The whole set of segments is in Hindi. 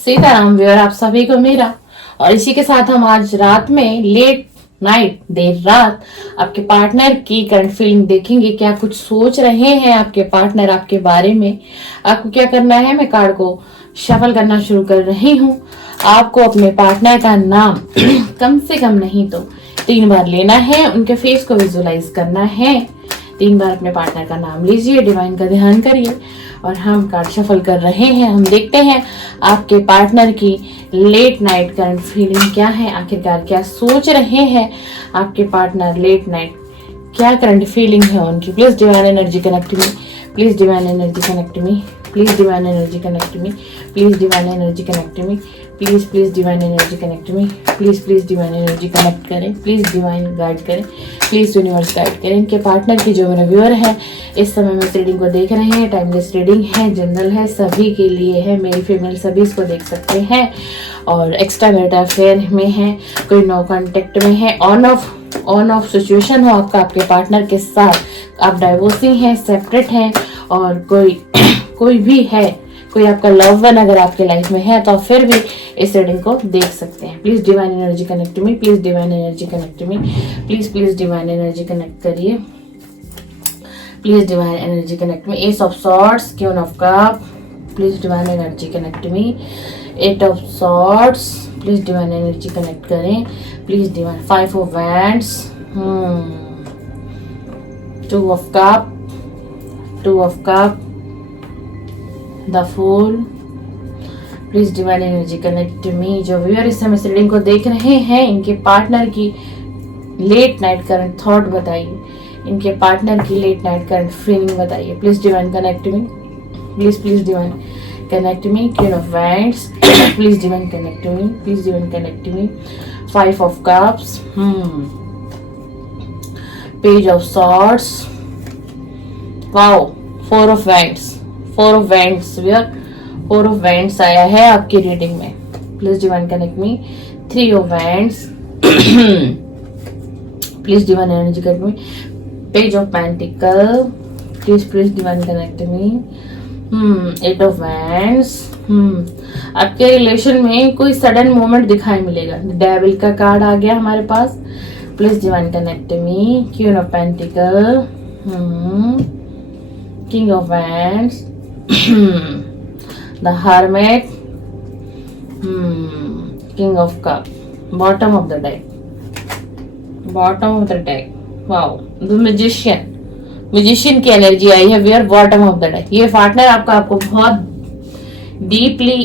सीताराम व्यूअर, आप सभी को मेरा। और इसी के साथ हम आज रात में लेट नाइट, देर रात, आपके पार्टनर की करंट फीलिंग देखेंगे। क्या कुछ सोच रहे हैं आपके पार्टनर आपके बारे में। आपको क्या करना है, मैं कार्ड को शफल करना शुरू कर रही हूँ। आपको अपने पार्टनर का नाम कम से कम नहीं तो 3 बार लेना है, उनके फेस को विजुअलाइज करना है। 3 बार अपने पार्टनर का नाम लीजिए, डिवाइन का ध्यान करिए और हम कार्ड शफल कर रहे हैं। हम देखते हैं आपके पार्टनर की लेट नाइट करंट फीलिंग क्या है, आखिरकार क्या सोच रहे हैं आपके पार्टनर लेट नाइट, क्या करंट फीलिंग है उनकी। Please divine energy connect me, please divine energy connect me, please divine energy connect me, please divine energy connect me, please please divine energy connect me, please please divine energy connect करें, प्लीज डिवाइन गाइड करें, प्लीज यूनिवर्स गाइड करें। इनके पार्टनर की जो मेरे व्यूअर है इस समय में रीडिंग को देख रहे हैं, टाइमलेस रीडिंग है, जनरल है, सभी के लिए है, मेल फीमेल सभी इसको देख सकते हैं। और एक्स्ट्रा मैरिटल अफेयर में है, कोई नो कॉन्टेक्ट में है, ऑन ऑफ सिचुएशन हो आपका आपके पार्टनर के साथ, आप डाइवोर्सिंग है, सेपरेट है, और कोई भी है, कोई आपका लव वन अगर आपके लाइफ में है तो फिर भी इस रीडिंग को देख सकते हैं। Please divine energy connect me, please divine energy connect me, please please divine energy connect करिए, please divine energy connect me. Ace of swords, queen of cup, please divine energy connect me. 8 of swords, please divine energy connect करें, please divine. 5 of wands, 2 of cup, 2 of cup, the fool, please divine energy connect me. जो व्यूअर इस समय रीडिंग को देख रहे हैं इनके पार्टनर की लेट नाइट करंट थॉट बताइए, इनके पार्टनर की लेट नाइट करंट फीलिंग बताइए। Please divine connect me, please please divine connect me. Queen of wands, please divine connect me, please divine connect me. 5 of cups, page of swords, wow, 4 of wands, 4 of wands viewer, 4 of wands आया है आपकी रीडिंग में। Please divine connect me. 3 of wands, please divine energy connect me. Page of pentacle, please please divine connect me. 8 of wands, आपके रिलेशन में कोई सडन मोमेंट दिखाई मिलेगा। डेविल का कार्ड आ गया हमारे पास, please divine connect me. Queen of pentacle, king of wands, the hermit, king of cup, bottom of the deck, wow, the magician की एनर्जी आई है viewer, bottom of the deck. ये पार्टनर आपको बहुत डीपली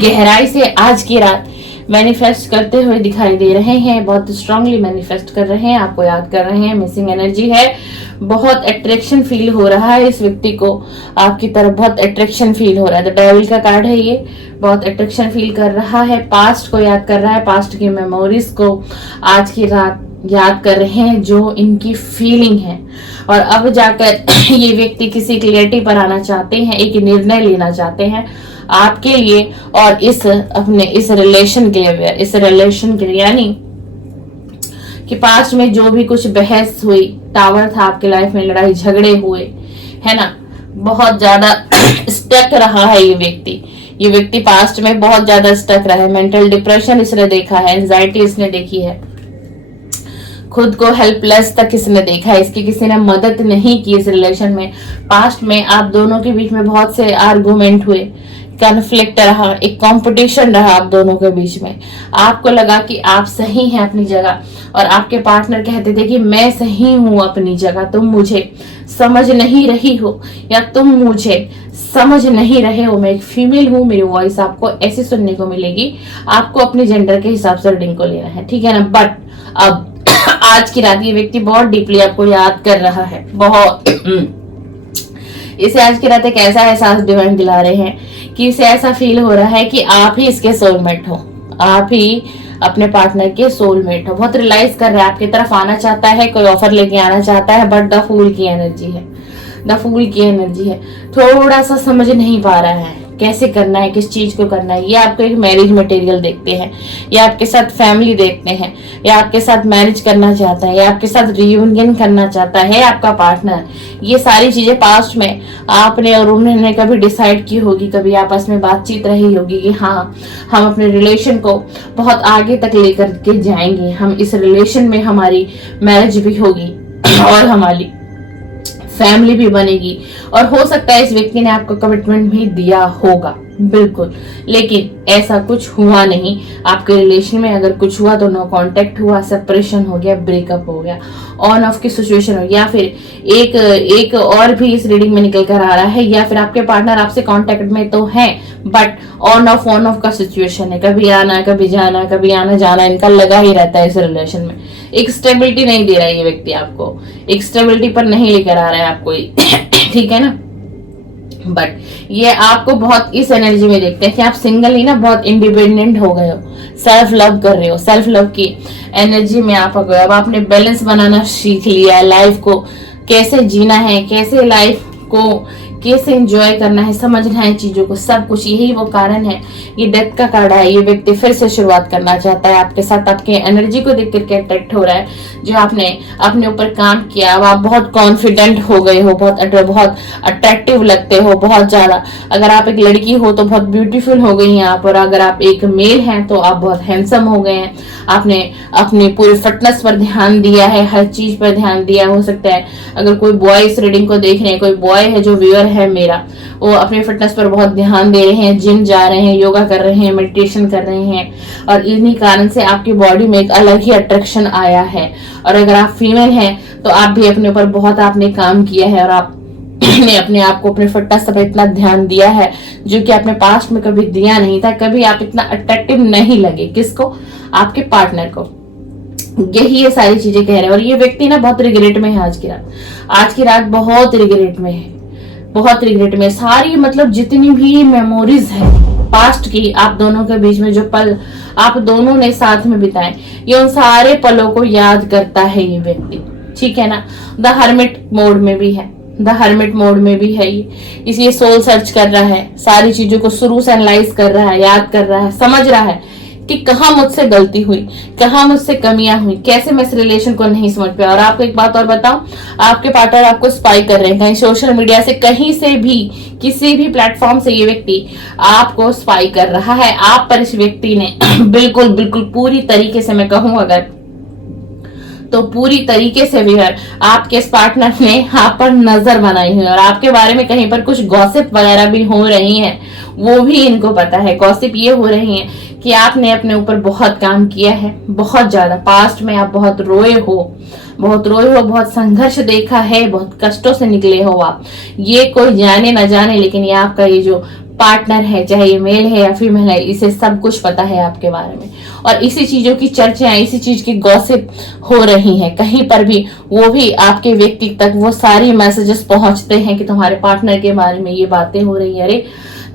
गहराई से आज की रात मैनिफेस्ट करते हुए दिखाई दे रहे हैं, बहुत स्ट्रांगली मैनिफेस्ट कर रहे हैं, आपको याद कर रहे हैं। मिसिंग एनर्जी है, बहुत अट्रैक्शन फील हो रहा है इस व्यक्ति को आपकी तरफ, बहुत अट्रैक्शन फील हो रहा है। द डेविल का कार्ड है ये, बहुत अट्रैक्शन फील कर रहा है, पास्ट को याद कर रहा है, पास्ट की मेमोरीज को आज की रात याद कर रहे हैं जो इनकी फीलिंग है। और अब जाकर ये व्यक्ति किसी क्लियरिटी पर आना चाहते हैं, एक निर्णय लेना चाहते हैं आपके लिए और इस रिलेशन के लिए, इस रिलेशन के लिए, यानी कि पास्ट में जो भी कुछ बहस हुई, टावर था आपके लाइफ में, लड़ाई झगड़े हुए, है ना, बहुत ज्यादा स्टक रहा है ये व्यक्ति पास्ट में बहुत ज्यादा स्टक रहा है। मेंटल डिप्रेशन इसने देखा है, एंजाइटी इसने देखी है, खुद को हेल्पलेस तक इसने देखा है, इसकी किसी ने मदद नहीं की इस रिलेशन में। पास्ट में आप दोनों के बीच में बहुत से आर्गुमेंट हुए, कॉन्फ्लिक्ट रहा, एक कंपटीशन रहा आप दोनों के बीच में। आपको लगा कि आप सही हैं अपनी जगह और आपके पार्टनर कहते थे कि मैं सही हूं अपनी जगह, तुम मुझे समझ नहीं रही हो या तुम मुझे समझ नहीं रहे हो, मैं एक फीमेल हूं, मेरी वॉइस आपको ऐसी सुनने को मिलेगी, आपको अपने जेंडर के हिसाब से रीडिंग को लेना है, ठीक है ना। बट अब आज की रात ये व्यक्ति बहुत डीपली आपको याद कर रहा है, बहुत इसे आज की रात एक ऐसा एहसास डिवाइन दिला रहे हैं कि इसे ऐसा फील हो रहा है कि आप ही इसके सोलमेट हो, आप ही अपने पार्टनर के सोलमेट हो। बहुत रियलाइज कर रहा है, आपकी तरफ आना चाहता है, कोई ऑफर लेके आना चाहता है, बट द फूल की एनर्जी है, द फूल की एनर्जी है। थोड़ा सा समझ नहीं पा रहा है कैसे करना है, किस चीज को करना है। ये आपको एक मैरिज मटेरियल देखते हैं, या आपके साथ फैमिली देखते हैं, या आपके साथ मैरिज करना चाहता है, या आपके साथ रियूनियन करना चाहता है आपका पार्टनर। ये सारी चीजें पास्ट में आपने और उन्होंने कभी डिसाइड की होगी, कभी आपस में बातचीत रही होगी कि हाँ, हम अपने रिलेशन को बहुत आगे तक लेकर के जाएंगे, हम इस रिलेशन में हमारी मैरिज भी होगी और हमारी फैमिली भी बनेगी। और हो सकता है इस व्यक्ति ने आपको कमिटमेंट भी दिया होगा, बिल्कुल, लेकिन ऐसा कुछ हुआ नहीं। आपके रिलेशन में अगर कुछ हुआ तो नो कांटेक्ट हुआ, सेपरेशन हो गया, ब्रेकअप हो गया, ऑन ऑफ की सिचुएशन हो, या फिर एक और भी इस रीडिंग में निकल कर आ रहा है, या फिर आपके पार्टनर आपसे कांटेक्ट में तो है बट ऑन ऑफ का सिचुएशन है, कभी आना कभी जाना, कभी आना जाना इनका लगा ही रहता है इस रिलेशन में। एक स्टेबिलिटी नहीं दे रहा है ये व्यक्ति आपको, एक स्टेबिलिटी पर नहीं लेकर आ रहा है आपको ठीक है ना। बट ये आपको बहुत इस एनर्जी में देखते हैं कि आप सिंगल ही ना बहुत इंडिपेंडेंट हो गए हो, सेल्फ लव कर रहे हो, सेल्फ लव की एनर्जी में आप हो गए। अब आपने बैलेंस बनाना सीख लिया है, लाइफ को कैसे जीना है, कैसे लाइफ को कैसे एंजॉय करना है, समझना है चीजों को, सब कुछ। यही वो कारण है, ये डेथ का कार्ड है। ये व्यक्ति फिर से शुरुआत करना चाहता है आपके साथ, आपके एनर्जी को देख करके अट्रैक्ट हो रहा है। जो आपने अपने ऊपर काम किया, अब आप बहुत कॉन्फिडेंट हो गए हो, बहुत अट्रैक्टिव लगते हो बहुत ज्यादा। अगर आप एक लड़की हो तो बहुत ब्यूटीफुल हो गई हैं आप, और अगर आप एक मेल हैं तो आप बहुत हैंडसम हो गए हैं। आपने अपनी पूरी फिटनेस पर ध्यान दिया है, हर चीज पर ध्यान दिया। हो सकता है अगर कोई बॉय इस रीडिंग को देख रहे हैं, कोई बॉय है जो व्यूअर है मेरा, वो अपने फिटनेस पर बहुत ध्यान दे रहे हैं, जिम जा रहे हैं, योगा कर रहे हैं, मेडिटेशन कर रहे हैं, और इन्हीं कारण से आपकी बॉडी में एक अलग ही अट्रैक्शन आया है। और अगर आप फीमेल हैं तो आप भी अपने ऊपर बहुत आपने काम किया है, और आप ने अपने आप को, अपने फिटनेस पर इतना ध्यान दिया है जो कि आपने पास्ट में कभी दिया नहीं था। कभी आप इतना अट्रैक्टिव नहीं लगे, किसको? आपके पार्टनर को। यही ये सारी चीजें कह रहे हैं। और ये व्यक्ति ना बहुत रिग्रेट में है आज की रात, आज की रात बहुत रिग्रेट में है, बहुत रिग्रेट में। सारी मतलब जितनी भी मेमोरीज है पास्ट की, आप दोनों के बीच में जो पल आप दोनों ने साथ में बिताए, ये उन सारे पलों को याद करता है ये व्यक्ति, ठीक है ना। द हर्मिट मोड में भी है, द हर्मिट मोड में भी है ये, इसलिए सोल सर्च कर रहा है, सारी चीजों को शुरू से एनालाइज कर रहा है, याद कर रहा है, समझ रहा है कि कहाँ मुझसे गलती हुई, कहाँ मुझसे कमियां हुई, कैसे मैं इस रिलेशन को नहीं समझ पाया। और आपको एक बात और बताऊं, आपके पार्टनर आपको स्पाई कर रहे हैं, कहीं सोशल मीडिया से, कहीं से भी, किसी भी प्लेटफॉर्म से ये व्यक्ति आपको स्पाई कर रहा है। आप पर इस व्यक्ति ने बिल्कुल बिल्कुल पूरी तरीके से, मैं कहूं अगर तो पूरी तरीके से भी है, आपके इस पार्टनर ने आप पर नजर बनाई हुई है, और आपके बारे में कहीं पर कुछ गॉसिप वगैरह भी हो रही है, वो भी इनको पता है। गॉसिप ये हो रही है कि आपने अपने ऊपर बहुत काम किया है, बहुत ज्यादा। पास्ट में आप बहुत रोए हो, बहुत संघर्ष देखा है, बहुत कष्टों से निकले हो आप। ये कोई जाने ना जाने, लेकिन ये आपका ये जो पार्टनर है, चाहे ये मेल है या फीमेल है, इसे सब कुछ पता है आपके बारे में। और इसी चीजों की चर्चा, इसी चीज की गॉसिप हो रही है कहीं पर भी, वो भी आपके व्यक्ति तक वो सारी मैसेजेस पहुंचते हैं कि तुम्हारे पार्टनर के बारे में ये बातें हो रही है। अरे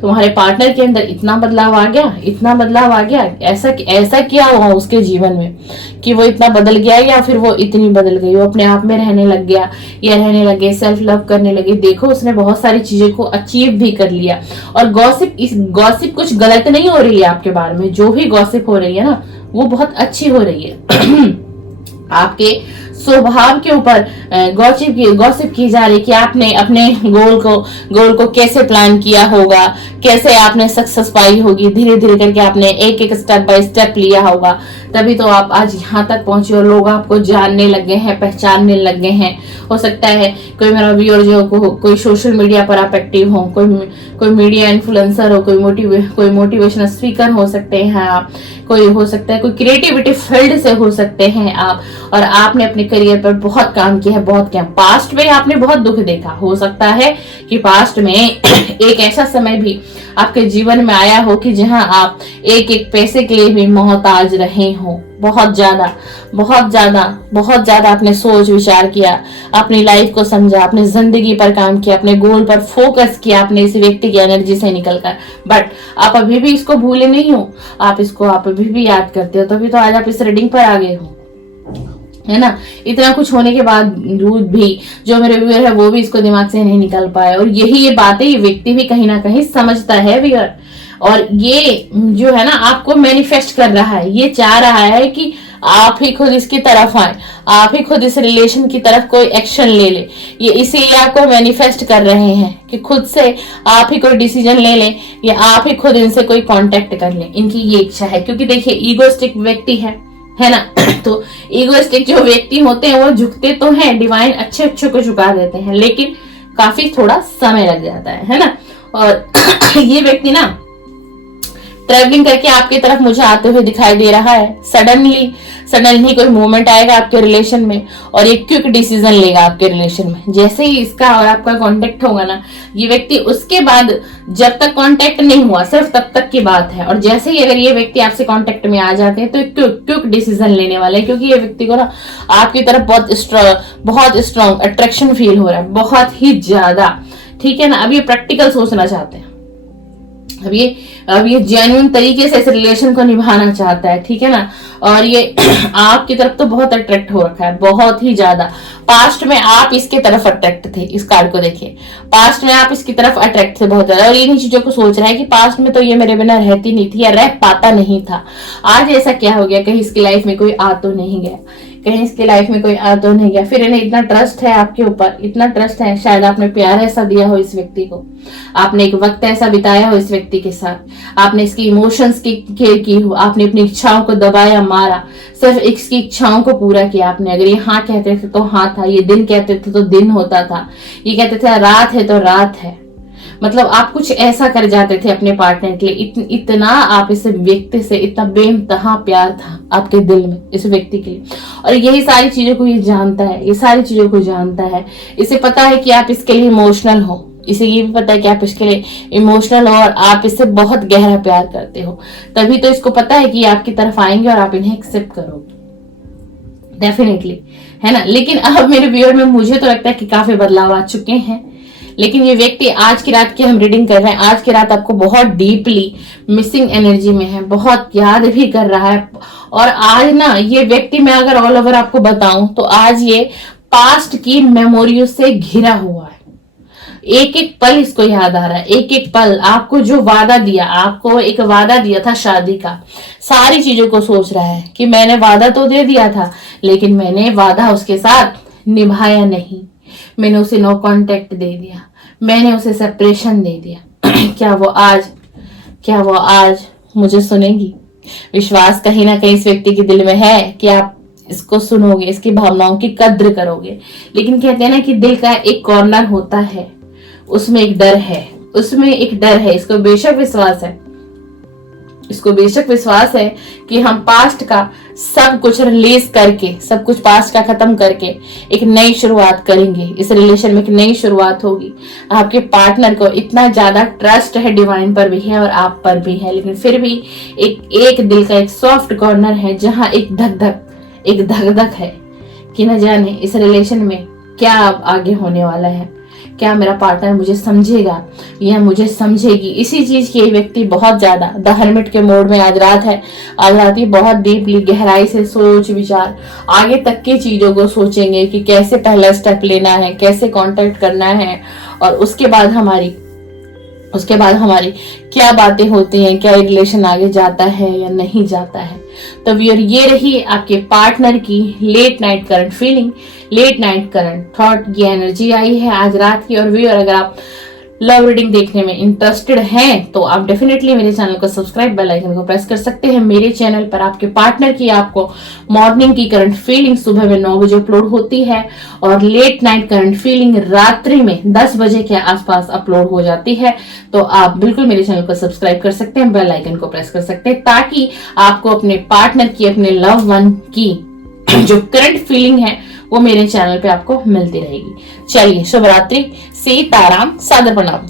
तुम्हारे पार्टनर के अंदर इतना बदलाव आ गया, इतना बदलाव आ गया, ऐसा क्या हुआ उसके जीवन में कि वो इतना बदल गया, या फिर वो इतनी बदल गई, वो अपने आप में रहने लग गया, या रहने लगे, सेल्फ लव करने लगे। देखो उसने बहुत सारी चीजें को अचीव भी कर लिया। और गॉसिप कुछ गलत नहीं हो रही है आपके बारे में, जो भी गॉसिप हो रही है ना वो बहुत अच्छी हो रही है। आपके स्वभाव के ऊपर गॉसिप की जा रही कि आपने अपने गोल को कैसे प्लान किया होगा, कैसे आपने सक्सेस पाई होगी, धीरे धीरे करके आपने एक एक स्टेप बाय स्टेप लिया होगा, तभी तो आप आज यहाँ तक पहुंचे और लोग आपको जानने लगे हैं, पहचानने लगे हैं। हो सकता है कोई मेरा व्यूअर जो कोई सोशल मीडिया पर आप एक्टिव हो, कोई मीडिया इन्फ्लुएंसर हो, कोई मोटिवेशनल स्पीकर हो सकते हैं आप, कोई हो सकता है कोई क्रिएटिविटी फील्ड से हो सकते हैं आप, और आपने अपने करियर पर बहुत काम किया है, बहुत क्या पास्ट में आपने बहुत दुख देखा। हो सकता है कि पास्ट में एक ऐसा समय भी आपके जीवन में आया हो कि जहां आप एक एक पैसे के लिए भी मोहताज रहे हो। बहुत ज्यादा आपने सोच विचार किया, अपनी लाइफ को समझा, अपनी जिंदगी पर काम किया, अपने गोल पर फोकस किया, अपने इस व्यक्ति की एनर्जी से निकलकर। बट आप अभी भी इसको भूले नहीं हो, आप अभी भी याद करते हो, तभी तो आज आप इस रीडिंग पर आ गए हो। है ना। इतना कुछ होने के बावजूद भी जो मेरे व्यूअर है वो भी इसको दिमाग से नहीं निकाल पाए, और यही ये बातें ये व्यक्ति भी कहीं ना कहीं समझता है व्यूअर, और ये जो है ना आपको मैनिफेस्ट कर रहा है, ये चाह रहा है कि आप ही खुद इसकी तरफ आए, आप ही खुद इस रिलेशन की तरफ कोई एक्शन ले ले। ये इसे आपको मैनिफेस्ट कर रहे हैं कि खुद से आप ही कोई डिसीजन ले ले, या आप ही खुद इनसे कोई कांटेक्ट कर ले। इनकी ये इच्छा है, क्योंकि देखिए ईगोइस्टिक व्यक्ति है ना। तो ईगोइस्टिक जो व्यक्ति होते हैं वो झुकते तो हैं, डिवाइन अच्छे अच्छे को झुका देते हैं, लेकिन काफी थोड़ा समय लग जाता है ना। और ये व्यक्ति ना ट्रेवलिंग करके आपकी तरफ मुझे आते हुए दिखाई दे रहा है। सडनली कोई मोमेंट आएगा आपके रिलेशन में, और एक क्विक डिसीजन लेगा आपके रिलेशन में। जैसे ही इसका और आपका कांटेक्ट होगा ना, ये व्यक्ति उसके बाद जब तक कांटेक्ट नहीं हुआ सिर्फ तब तक की बात है, और जैसे ही अगर ये व्यक्ति आपसे कांटेक्ट में आ जाते हैं तो एक क्विक डिसीजन लेने वाले हैं, क्योंकि ये व्यक्ति को ना आपकी तरफ बहुत स्ट्रॉन्ग अट्रैक्शन फील हो रहा है, बहुत ही ज्यादा। ठीक है ना। अब ये प्रैक्टिकल सोचना चाहते हैं, अब ये जेन्युइन तरीके से इस रिलेशन को निभाना चाहता है। ठीक है ना। और ये आपकी तरफ तो बहुत अट्रैक्ट हो रखा है, बहुत ही ज्यादा। पास्ट में आप इसके तरफ अट्रैक्ट थे, इस कार्ड को देखिए, पास्ट में आप इसकी तरफ अट्रैक्ट थे बहुत ज्यादा, और इन्हीं चीजों को सोच रहा है कि पास्ट में तो ये मेरे बिना रहती नहीं थी या रह पाता नहीं था, आज ऐसा क्या हो गया, कहीं इसकी लाइफ में कोई आ तो नहीं गया, कहीं इसकी लाइफ में कोई आ तो नहीं गया। फिर इन्हें इतना ट्रस्ट है आपके ऊपर, इतना ट्रस्ट है, शायद आपने प्यार ऐसा दिया हो इस व्यक्ति को, आपने एक वक्त ऐसा बिताया हो इस व्यक्ति के साथ, आपने इसकी इमोशंस की केयर की हो, आपने अपनी इच्छाओं को दबाया मारा, सिर्फ इसकी इच्छाओं को पूरा किया आपने। अगर ये हाँ कहते थे तो हाँ था, ये दिन कहते थे तो दिन होता था, ये कहते थे रात है तो रात है। मतलब आप कुछ ऐसा कर जाते थे अपने पार्टनर के लिए, इतना आप इस व्यक्ति से, इतना बेइंतहा प्यार था आपके दिल में इस व्यक्ति के लिए। और यही सारी चीजों को ये जानता है, ये सारी चीजों को जानता है। इसे पता है कि आप इसके लिए इमोशनल हो, इसे ये भी पता है कि आप इसके लिए इमोशनल हो और आप इससे बहुत गहरा प्यार करते हो, तभी तो इसको पता है कि आपकी तरफ आएंगे और आप इन्हें एक्सेप्ट करोगे डेफिनेटली, है ना। लेकिन अब मेरे व्यूअर में मुझे तो लगता है कि काफी बदलाव आ चुके हैं, लेकिन ये व्यक्ति आज की रात की हम रीडिंग कर रहे हैं, आज की रात आपको बहुत डीपली मिसिंग एनर्जी में है, बहुत याद भी कर रहा है। और आज ना ये व्यक्ति, मैं अगर ऑल ओवर आपको बताऊं तो आज ये पास्ट की मेमोरियों से घिरा हुआ है। एक एक पल इसको याद आ रहा है, एक एक पल आपको जो वादा दिया, आपको एक वादा दिया था शादी का, सारी चीजों को सोच रहा है कि मैंने वादा तो दे दिया था, लेकिन मैंने वादा उसके साथ निभाया नहीं, मैंने उसे नो कांटेक्ट दे दिया, मैंने उसे सेपरेशन दे दिया। क्या वो आज मुझे सुनेगी? विश्वास कहीं ना कहीं इस व्यक्ति के दिल में है कि आप इसको सुनोगे, इसकी भावनाओं की कद्र करोगे। लेकिन कहते हैं ना कि दिल का एक कॉर्नर होता है, उसमें एक डर है, इसको बेशक विश्वास है कि हम पास्ट का सब कुछ रिलीज करके, सब कुछ पास्ट का खत्म करके एक नई शुरुआत करेंगे, इस रिलेशन में एक नई शुरुआत होगी। आपके पार्टनर को इतना ज्यादा ट्रस्ट है, डिवाइन पर भी है और आप पर भी है, लेकिन फिर भी एक दिल का एक सॉफ्ट कॉर्नर है जहां एक धक धक है कि न जाने इस रिलेशन में क्या आगे होने वाला है, क्या मेरा पार्टनर मुझे समझेगा या मुझे समझेगी। इसी चीज की व्यक्ति बहुत ज्यादा द हर्मिट के मोड में आज रात है। आज रात ही बहुत डीपली गहराई से सोच विचार आगे तक की चीजों को सोचेंगे कि कैसे पहला स्टेप लेना है, कैसे कांटेक्ट करना है, और उसके बाद हमारी क्या बातें होती हैं, क्या रिलेशन आगे जाता है या नहीं जाता है। तो व्यूअर, ये रही आपके पार्टनर की late night current feeling, late night current thought, ये एनर्जी आई है आज रात की। और व्यूअर, अगर आप लव रीडिंग देखने में इंटरेस्टेड हैं तो आप डेफिनेटली मेरे चैनल को सब्सक्राइब, बेल आइकन को प्रेस कर सकते हैं। मेरे चैनल पर आपके पार्टनर की आपको मॉर्निंग की करंट फीलिंग सुबह में 9 बजे अपलोड होती है, और लेट नाइट करंट फीलिंग रात्रि में 10 बजे के आसपास अपलोड हो जाती है। तो आप बिल्कुल मेरे चैनल को सब्सक्राइब कर सकते हैं, बेल आइकन को प्रेस कर सकते हैं, ताकि आपको अपने पार्टनर की, अपने लव वन की जो करंट फीलिंग है वो मेरे चैनल पे आपको मिलती रहेगी। चलिए, शुभ रात्रि, सीताराम, सादर प्रणाम।